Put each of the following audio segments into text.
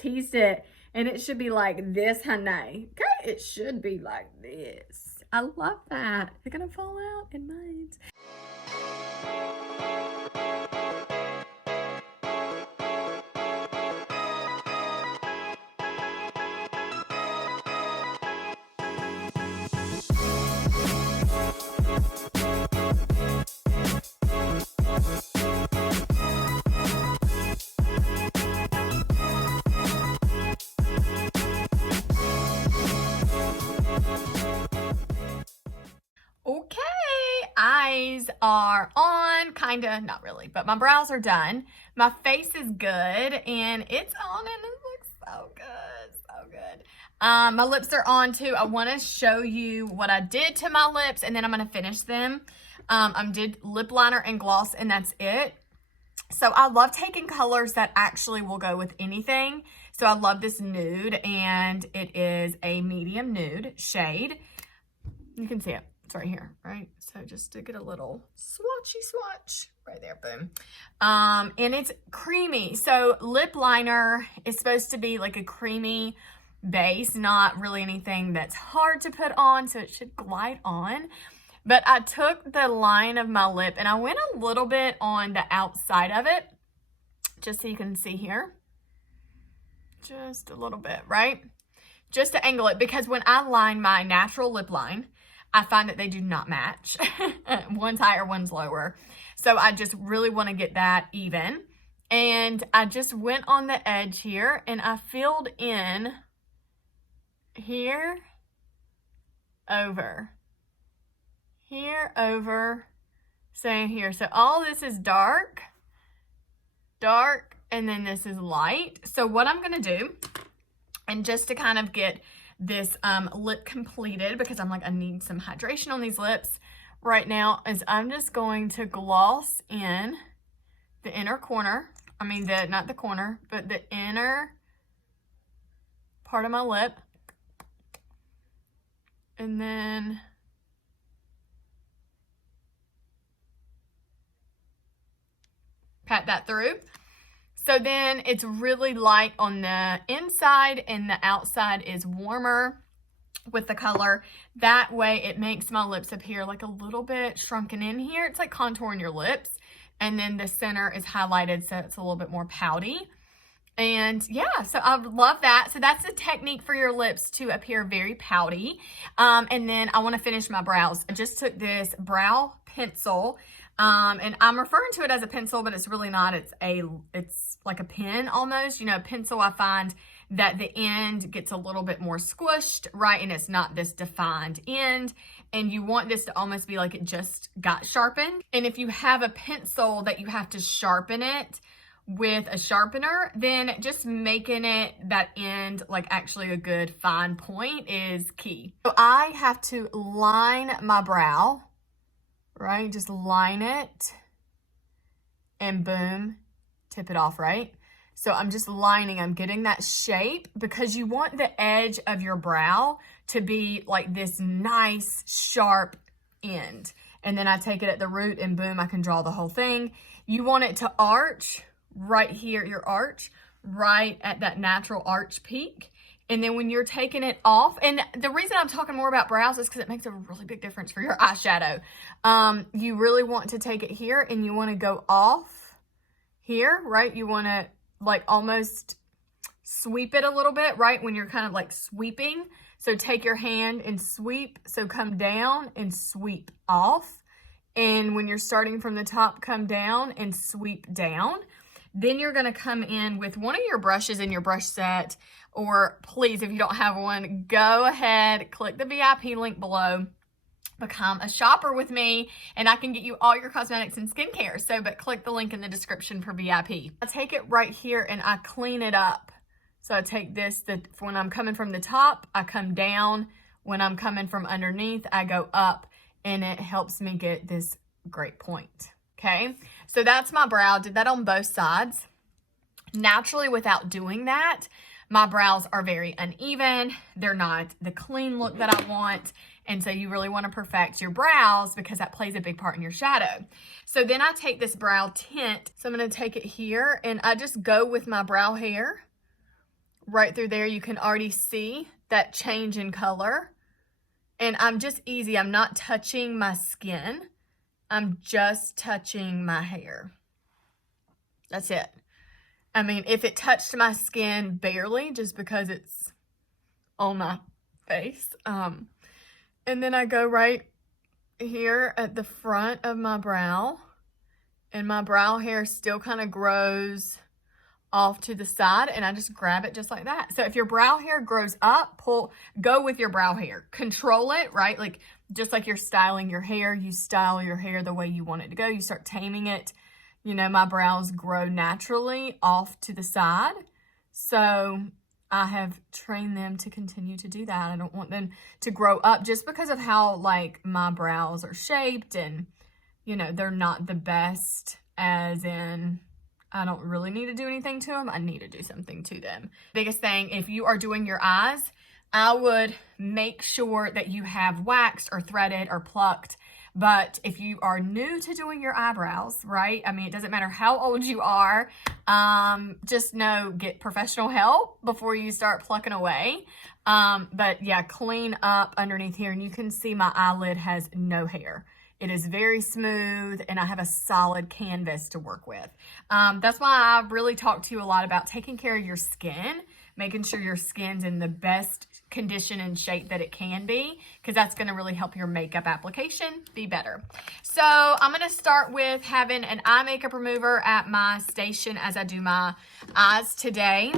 teased it, and it should be like this, honey. Okay, it should be like this. I love that. They're gonna fall out in might. Okay, eyes are on, kinda, not really, but my brows are done. My face is good, and it's on, and it looks so good, so good. My lips are on too. I wanna show you what I did to my lips, and then I'm gonna finish them. I did lip liner and gloss, and that's it. So I love taking colors that actually will go with anything. So I love this nude, and it is a medium nude shade. You can see it. It's right here, right? So just to get a little swatchy swatch right there, boom. And it's creamy. So lip liner is supposed to be like a creamy base, not really anything that's hard to put on, so it should glide on. But I took the line of my lip and I went a little bit on the outside of it, just so you can see here. Just a little bit, right? Just to angle it, because when I line my natural lip line, I find that they do not match. One's higher, one's lower. So I just really want to get that even. And I just went on the edge here and I filled in here, over, here, over, so here. So all this is dark, dark, and then this is light. So what I'm going to do, and just to kind of get this lip completed, because I'm like, I need some hydration on these lips right now, is I'm just going to gloss in the inner corner. I mean, not the corner, but the inner part of my lip. And then pat that through. So then it's really light on the inside and the outside is warmer with the color. That way it makes my lips appear like a little bit shrunken in here. It's like contouring your lips. And then the center is highlighted, so it's a little bit more pouty. And yeah, so I love that. So that's the technique for your lips to appear very pouty. And then I want to finish my brows. I just took this brow pencil. And I'm referring to it as a pencil, but it's really not. It's like a pen almost. You know, a pencil, I find that the end gets a little bit more squished, right? And it's not this defined end. And you want this to almost be like it just got sharpened. And if you have a pencil that you have to sharpen it with a sharpener, then just making it that end like actually a good fine point is key. So I have to line my brow, right? Just line it and boom, tip it off, right? So I'm just lining, I'm getting that shape, because you want the edge of your brow to be like this nice sharp end. And then I take it at the root and boom, I can draw the whole thing. You want it to arch right here, your arch, right at that natural arch peak. And then when you're taking it off, and the reason I'm talking more about brows is because it makes a really big difference for your eyeshadow. You really want to take it here and you want to go off here, right? You want to like almost sweep it a little bit, right? When you're kind of like sweeping. So take your hand and sweep. So come down and sweep off. And when you're starting from the top, come down and sweep down. Then you're going to come in with one of your brushes in your brush set, or please, if you don't have one, go ahead, click the VIP link below, become a shopper with me, and I can get you all your cosmetics and skincare. So, but click the link in the description for VIP. I take it right here and I clean it up. So I take this, when I'm coming from the top, I come down. When I'm coming from underneath, I go up, and it helps me get this great point. Okay, so that's my brow. Did that on both sides. Naturally, without doing that, my brows are very uneven. They're not the clean look that I want. And so you really want to perfect your brows, because that plays a big part in your shadow. So then I take this brow tint. So I'm going to take it here and I just go with my brow hair right through there, you can already see that change in color. And I'm just easy. I'm not touching my skin. I'm just touching my hair. That's it. I mean, if it touched my skin barely, just because it's on my face. And then I go right here at the front of my brow. And my brow hair still kind of grows off to the side, and I just grab it just like that. So if your brow hair grows up, go with your brow hair. Control it, right? Like, just like you're styling your hair, you style your hair the way you want it to go. You start taming it. You know, my brows grow naturally off to the side. So I have trained them to continue to do that. I don't want them to grow up just because of how, like, my brows are shaped, and, you know, they're not the best, as in, I don't really need to do anything to them. I need to do something to them. Biggest thing, if you are doing your eyes, I would make sure that you have waxed or threaded or plucked. But if you are new to doing your eyebrows, right? I mean, it doesn't matter how old you are. Just know, get professional help before you start plucking away. But yeah, clean up underneath here, and you can see my eyelid has no hair. It is very smooth, and I have a solid canvas to work with. That's why I really talk to you a lot about taking care of your skin, making sure your skin's in the best condition and shape that it can be, because that's going to really help your makeup application be better. So I'm going to start with having an eye makeup remover at my station as I do my eyes today.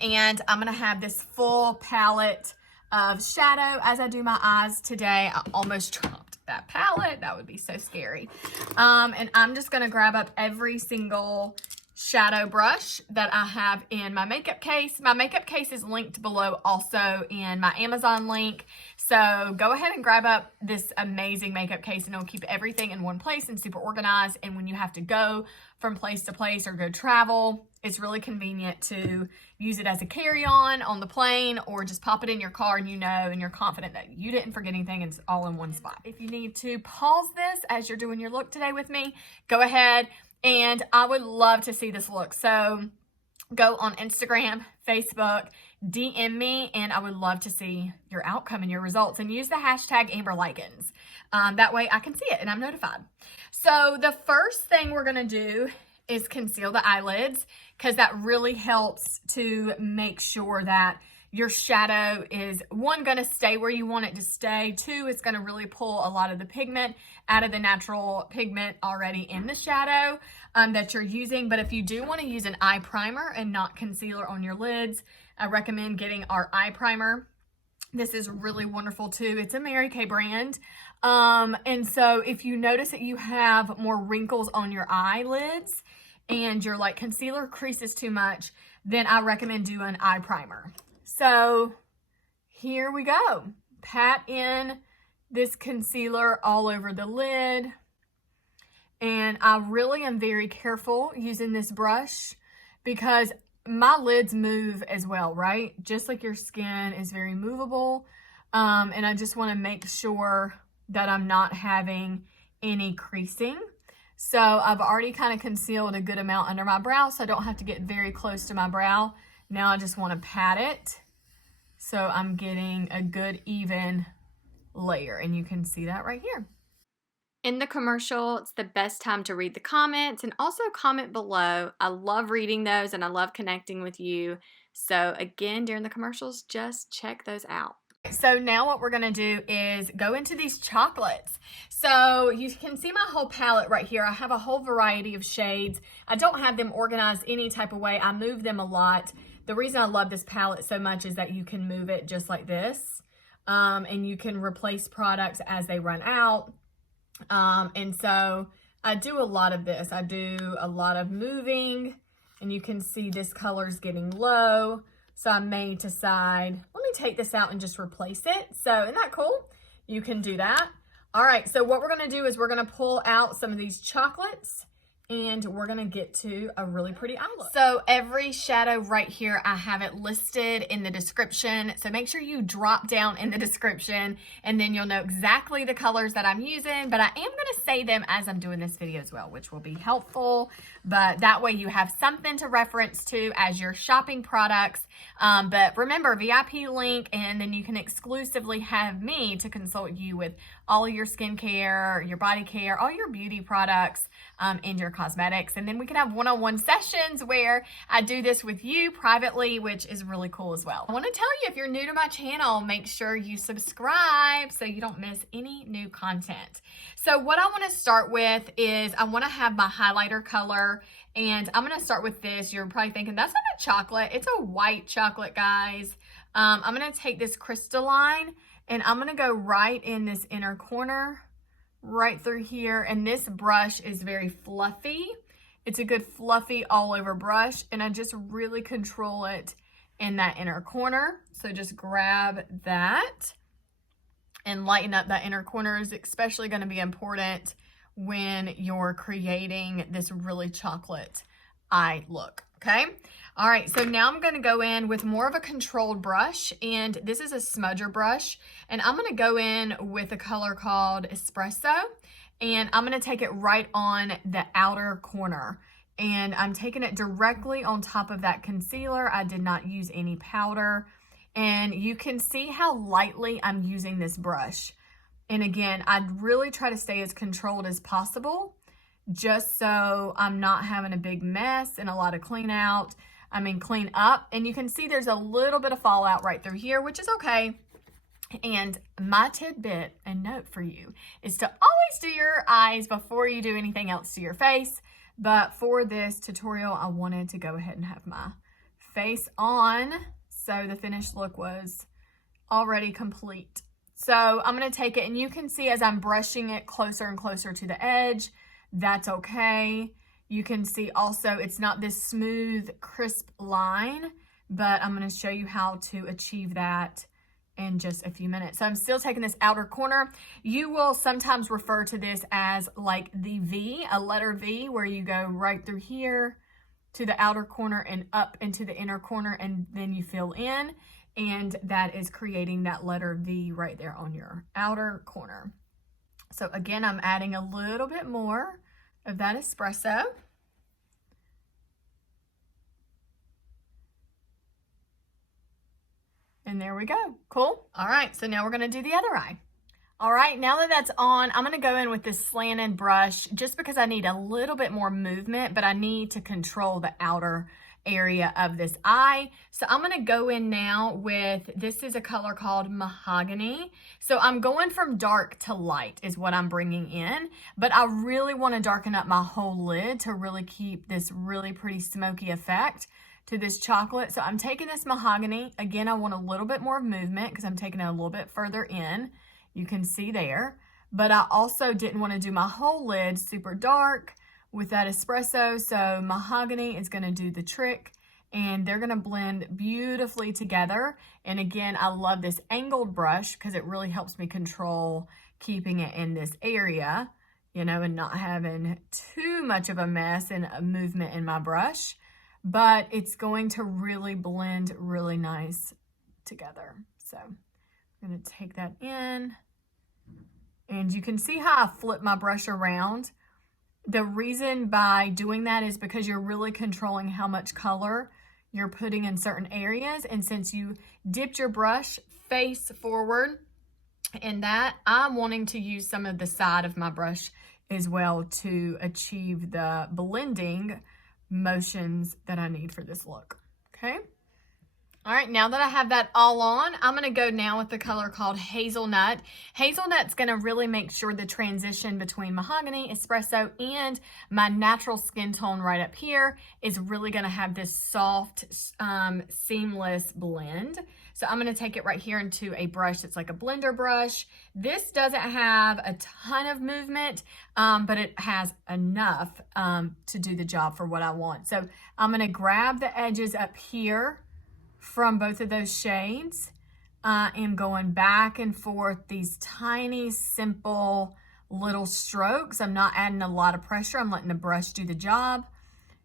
And I'm going to have this full palette of shadow as I do my eyes today. I almost dropped that palette. That would be so scary. And I'm just going to grab up every single shadow brush that I have in my makeup case. My makeup case is linked below also in my Amazon link. So go ahead and grab up this amazing makeup case, and it'll keep everything in one place and super organized. And when you have to go from place to place or go travel, it's really convenient to use it as a carry-on on the plane, or just pop it in your car, and you know, and you're confident that you didn't forget anything, and it's all in one spot. If you need to pause this as you're doing your look today with me, go ahead, and I would love to see this look. So go on Instagram, Facebook, DM me, and I would love to see your outcome and your results, and use the hashtag #AmberLykins. That way I can see it and I'm notified. So the first thing we're gonna do is conceal the eyelids, because that really helps to make sure that your shadow is, one, going to stay where you want it to stay. Two, it's going to really pull a lot of the pigment out of the natural pigment already in the shadow that you're using. But if you do want to use an eye primer and not concealer on your lids, I recommend getting our eye primer. This is really wonderful too. It's a Mary Kay brand. And so if you notice that you have more wrinkles on your eyelids and your like concealer creases too much, then I recommend doing an eye primer. So here we go. Pat in this concealer all over the lid. And I really am very careful using this brush, because my lids move as well, right? Just like your skin is very movable. And I just want to make sure that I'm not having any creasing. So I've already kind of concealed a good amount under my brow, so I don't have to get very close to my brow. Now I just want to pat it so I'm getting a good even layer, and you can see that right here. In the commercial, it's the best time to read the comments, and also comment below. I love reading those, and I love connecting with you. So again, during the commercials, just check those out. So now what we're going to do is go into these chocolates. So you can see my whole palette right here. I have a whole variety of shades. I don't have them organized any type of way. I move them a lot. The reason I love this palette so much is that you can move it just like this. And you can replace products as they run out. And so I do a lot of this. I do a lot of moving, and you can see this color's getting low. So I may decide, let me take this out and just replace it. So isn't that cool? You can do that. All right, so what we're gonna do is we're gonna pull out some of these chocolates and we're gonna get to a really pretty eye look. So every shadow right here, I have it listed in the description. So make sure you drop down in the description and then you'll know exactly the colors that I'm using, but I am gonna say them as I'm doing this video as well, which will be helpful. But that way you have something to reference to as you're shopping products. But remember, VIP link, and then you can exclusively have me to consult you with all of your skincare, your body care, all your beauty products, and your cosmetics. And then we can have one-on-one sessions where I do this with you privately, which is really cool as well. I want to tell you, if you're new to my channel, make sure you subscribe so you don't miss any new content. So what I want to start with is I want to have my highlighter color, and I'm going to start with this. You're probably thinking, that's not a chocolate. It's a white chocolate, guys. I'm going to take this crystalline, and I'm going to go right in this inner corner, right through here. And this brush is very fluffy. It's a good fluffy all over brush, and I just really control it in that inner corner. So just grab that and lighten up that inner corner. Is especially going to be important when you're creating this really chocolate eye look. Okay. All right. So now I'm going to go in with more of a controlled brush, and this is a smudger brush, and I'm going to go in with a color called Espresso, and I'm going to take it right on the outer corner, and I'm taking it directly on top of that concealer. I did not use any powder, and you can see how lightly I'm using this brush. And again, I'd really try to stay as controlled as possible, just so I'm not having a big mess and a lot of clean up. And you can see there's a little bit of fallout right through here, which is okay. And my tidbit and note for you is to always do your eyes before you do anything else to your face. But for this tutorial, I wanted to go ahead and have my face on, so the finished look was already complete. So I'm going to take it, and you can see as I'm brushing it closer and closer to the edge, that's okay. You can see also it's not this smooth, crisp line, but I'm going to show you how to achieve that in just a few minutes. So I'm still taking this outer corner. You will sometimes refer to this as like the V, a letter V, where you go right through here to the outer corner and up into the inner corner, and then you fill in. And that is creating that letter V right there on your outer corner. So again, I'm adding a little bit more of that espresso. And there we go. Cool. All right, so now we're going to do the other eye. All right, now that that's on, I'm going to go in with this slanted brush just because I need a little bit more movement, but I need to control the outer area of this eye. So I'm going to go in now with, this is a color called Mahogany. So I'm going from dark to light is what I'm bringing in, but I really want to darken up my whole lid to really keep this really pretty smoky effect to this chocolate. So I'm taking this Mahogany. Again, I want a little bit more movement because I'm taking it a little bit further in. You can see there, but I also didn't want to do my whole lid super dark with that espresso. So Mahogany is going to do the trick, and they're going to blend beautifully together. And again, I love this angled brush because it really helps me control keeping it in this area, you know, and not having too much of a mess and a movement in my brush, but it's going to really blend really nice together. So I'm going to take that in, and you can see how I flip my brush around. The reason by doing that is because you're really controlling how much color you're putting in certain areas. And since you dipped your brush face forward in that, I'm wanting to use some of the side of my brush as well to achieve the blending motions that I need for this look. Okay. All right, now that I have that all on, I'm going to go now with the color called Hazelnut. Hazelnut's going to really make sure the transition between Mahogany, Espresso, and my natural skin tone right up here is really going to have this soft, seamless blend. So I'm going to take it right here into a brush that's like a blender brush. This doesn't have a ton of movement, but it has enough to do the job for what I want. So I'm going to grab the edges up here from both of those shades and going back and forth, these tiny, simple little strokes. I'm not adding a lot of pressure. I'm letting the brush do the job.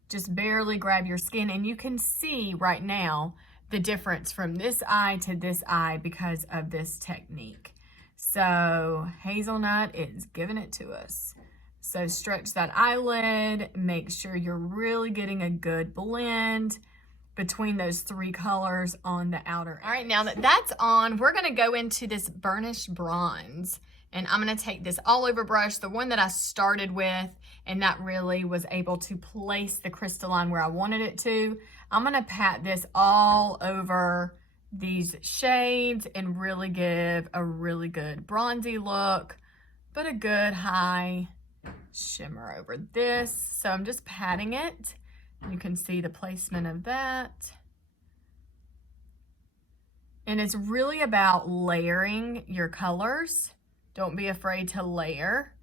Just barely grab your skin, and you can see right now the difference from this eye to this eye because of this technique. So hazelnut is giving it to us. So stretch that eyelid, make sure you're really getting a good blend between those three colors on the outer. All right, now that that's on, we're gonna go into this burnished bronze. And I'm gonna take this all over brush, the one that I started with, and that really was able to place the crystalline where I wanted it to. I'm gonna pat this all over these shades and really give a really good bronzy look, but a good high shimmer over this. So I'm just patting it. You can see the placement of that. And it's really about layering your colors. Don't be afraid to layer.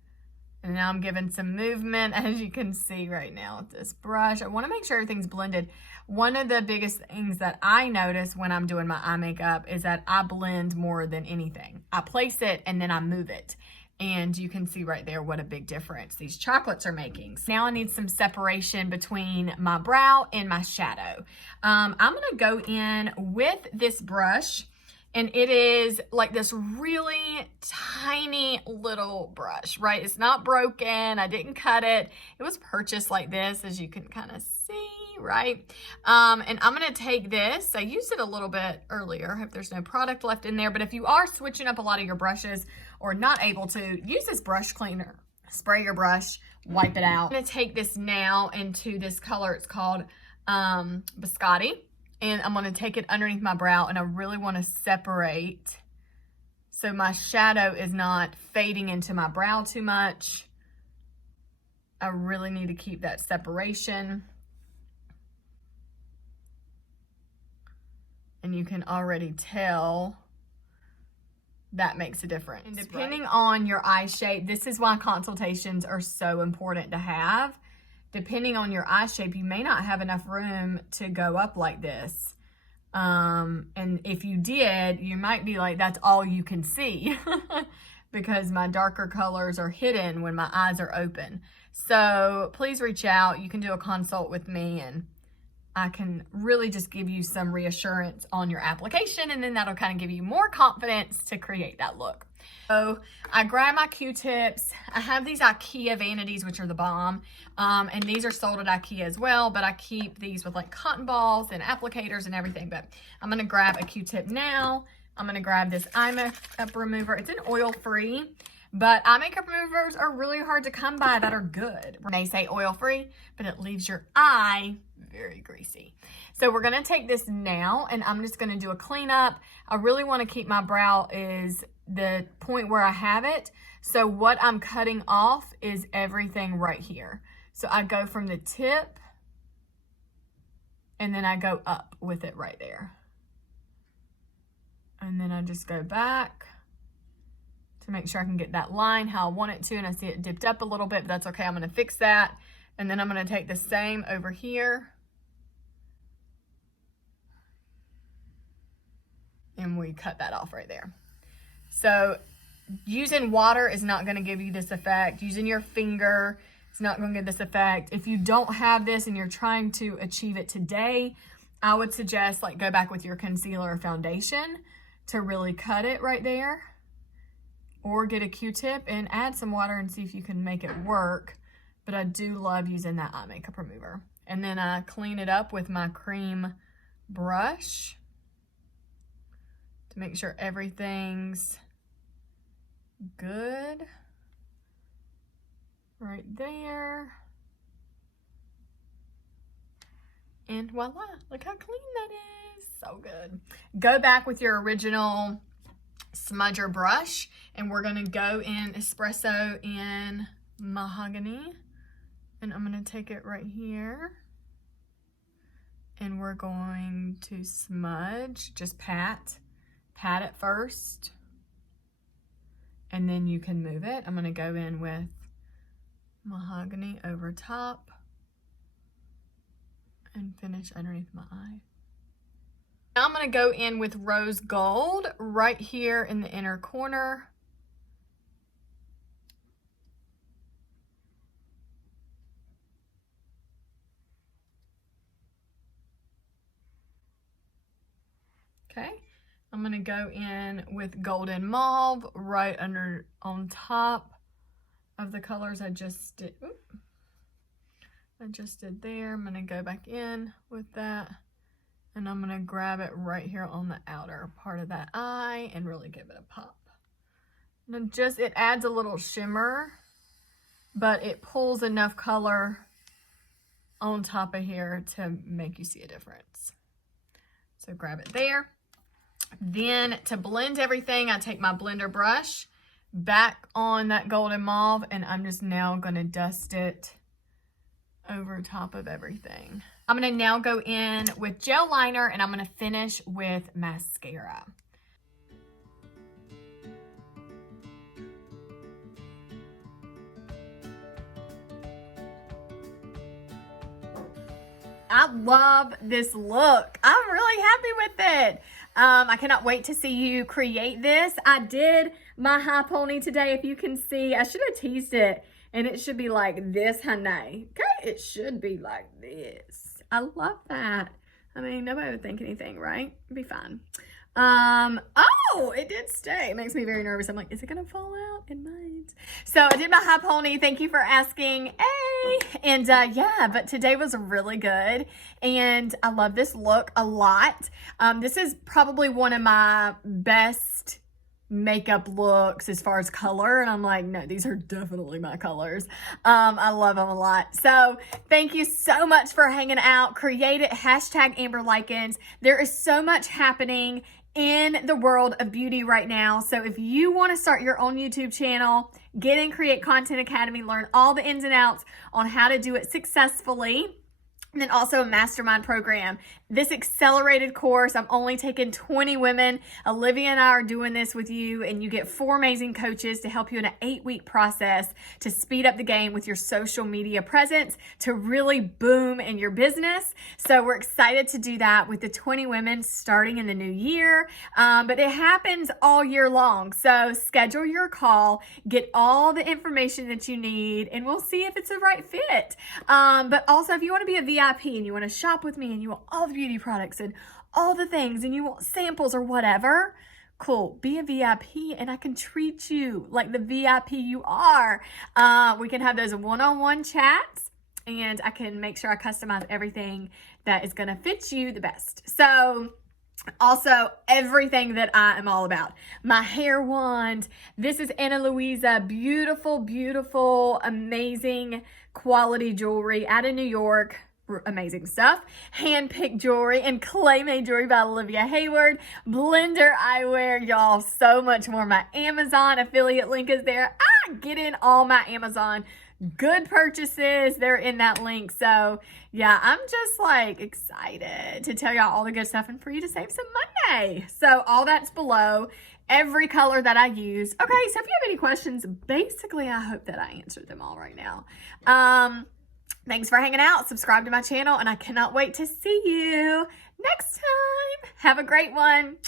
And now I'm giving some movement, as you can see right now with this brush. I want to make sure everything's blended. One of the biggest things that I notice when I'm doing my eye makeup is that I blend more than anything. I place it and then I move it. And you can see right there what a big difference these chocolates are making. So now I need some separation between my brow and my shadow. I'm gonna go in with this brush, and it is like this really tiny little brush, right? It's not broken, I didn't cut it. It was purchased like this, as you can kind of see, right? And I'm gonna take this, I used it a little bit earlier, hope there's no product left in there, but if you are switching up a lot of your brushes or not able to, use this brush cleaner. Spray your brush, wipe it out. I'm gonna take this now into this color, it's called biscotti. And I'm gonna take it underneath my brow, and I really wanna separate so my shadow is not fading into my brow too much. I really need to keep that separation. And you can already tell that makes a difference. And depending on your eye shape, this is why consultations are so important to have. Depending on your eye shape, you may not have enough room to go up like this. And if you did, you might be like, that's all you can see because my darker colors are hidden when my eyes are open. So please reach out. You can do a consult with me, and I can really just give you some reassurance on your application, and then that'll kind of give you more confidence to create that look. So I grab my Q-tips. I have these IKEA vanities, which are the bomb. And these are sold at IKEA as well, but I keep these with like cotton balls and applicators and everything. But I'm gonna grab a Q-tip now. I'm gonna grab this eye makeup remover. It's an oil-free, but eye makeup removers are really hard to come by that are good. They say oil-free, but it leaves your eye very greasy. So we're gonna take this now, and I'm just gonna do a cleanup. I really wanna keep my brow is the point where I have it. So what I'm cutting off is everything right here. So I go from the tip, and then I go up with it right there. And then I just go back to make sure I can get that line how I want it to, and I see it dipped up a little bit, but that's okay, I'm gonna fix that. And then I'm gonna take the same over here, and we cut that off right there. So using water is not gonna give you this effect. Using your finger is not gonna give this effect. If you don't have this and you're trying to achieve it today, I would suggest like go back with your concealer or foundation to really cut it right there. Or get a Q-tip and add some water and see if you can make it work. But I do love using that eye makeup remover. And then I clean it up with my cream brush to make sure everything's good. Right there. And voila, look how clean that is. So good. Go back with your original smudger brush, and we're gonna go in espresso in mahogany, and I'm gonna take it right here, and we're going to smudge, just pat it first, and then you can move it. I'm gonna go in with mahogany over top and finish underneath my eye. Now I'm gonna go in with rose gold right here in the inner corner. Okay, I'm gonna go in with golden mauve right on top of the colors I just did. I just did there. I'm gonna go back in with that, and I'm gonna grab it right here on the outer part of that eye and really give it a pop. And just, it adds a little shimmer, but it pulls enough color on top of here to make you see a difference. So grab it there. Then to blend everything, I take my blender brush back on that golden mauve, and I'm just now gonna dust it over top of everything. I'm gonna now go in with gel liner, and I'm gonna finish with mascara. I love this look. I'm really happy with it. I cannot wait to see you create this. I did my high pony today. If you can see, I should have teased it, and it should be like this, honey. Okay, it should be like this. I love that. I mean, nobody would think anything, right? It'd be fine. Oh, it did stay. It makes me very nervous. I'm like, is it gonna fall out? It might. So I did my high pony. Thank you for asking. Hey. And yeah, but today was really good, and I love this look a lot. This is probably one of my best makeup looks as far as color, and I'm like, no, these are definitely my colors. I love them a lot. So thank you so much for hanging out. Create it, #AmberLykins. There is so much happening in the world of beauty right now. So if you want to start your own YouTube channel, get in Create Content Academy, learn all the ins and outs on how to do it successfully. And then also a mastermind program. This accelerated course, I'm only taking 20 women. Olivia and I are doing this with you, and you get 4 amazing coaches to help you in an 8-week process to speed up the game with your social media presence to really boom in your business. So we're excited to do that with the 20 women starting in the new year. But it happens all year long. So schedule your call, get all the information that you need, and we'll see if it's the right fit. But also, if you want to be a VIP and you want to shop with me and you want all the beauty products and all the things and you want samples or whatever, cool, be a VIP and I can treat you like the VIP you are. We can have those one-on-one chats, and I can make sure I customize everything that is going to fit you the best. So also, everything that I am all about. My hair wand. This is Ana Luisa. Beautiful, beautiful, amazing quality jewelry out of New York. Amazing stuff. Hand-picked jewelry and clay-made jewelry by Olivia Hayward. Blender eyewear, y'all. So much more. My Amazon affiliate link is there. Get in all my Amazon good purchases. They're in that link. So yeah, I'm just like excited to tell y'all all the good stuff and for you to save some money. So all that's below. Every color that I use. Okay, so if you have any questions, basically I hope that I answered them all right now. Thanks for hanging out. Subscribe to my channel, and I cannot wait to see you next time. Have a great one.